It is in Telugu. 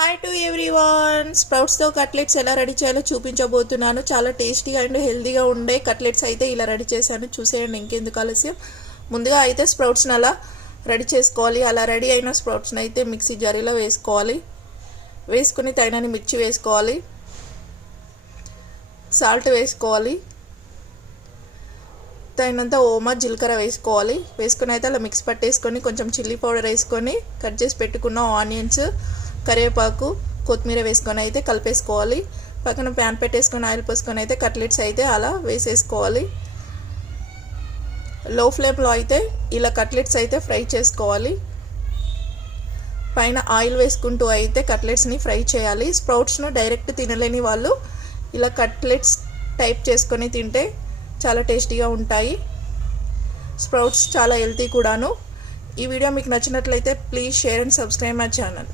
Hi to everyone. స్ప్రౌట్స్తో కట్లెట్స్ ఎలా రెడీ చేయాలో చూపించబోతున్నాను. చాలా టేస్టీ అండ్ హెల్తీగా ఉండే కట్లెట్స్ అయితే ఇలా రెడీ చేశాను. చూసేయండి, ఇంకెందుకు ఆలస్యం. ముందుగా అయితే స్ప్రౌట్స్ని అలా రెడీ చేసుకోవాలి. అలా రెడీ అయిన స్ప్రౌట్స్ని అయితే మిక్సీ జారీలో వేసుకోవాలి. వేసుకుని తగినన్ని మిర్చి వేసుకోవాలి, సాల్ట్ వేసుకోవాలి, తగినంత ఓమా జీలకర్ర వేసుకోవాలి. వేసుకుని అయితే అలా మిక్స్ పట్టేసుకొని కొంచెం చిల్లీ పౌడర్ వేసుకొని కట్ చేసి పెట్టుకున్న ఆనియన్స్, కరివేపాకు, కొత్తిమీర వేసుకొని అయితే కలిపేసుకోవాలి. పక్కన ప్యాన్ పెట్టేసుకొని ఆయిల్ పోసుకొని అయితే కట్లెట్స్ అయితే అలా వేసేసుకోవాలి. లో ఫ్లేమ్లో అయితే ఇలా కట్లెట్స్ అయితే ఫ్రై చేసుకోవాలి. పైన ఆయిల్ వేసుకుంటూ అయితే కట్లెట్స్ని ఫ్రై చేయాలి. స్ప్రౌట్స్ను డైరెక్ట్ తినలేని వాళ్ళు ఇలా కట్లెట్స్ టైప్ చేసుకొని తింటే చాలా టేస్టీగా ఉంటాయి. స్ప్రౌట్స్ చాలా హెల్తీ కూడాను. ఈ వీడియో మీకు నచ్చినట్లయితే please share and subscribe my channel.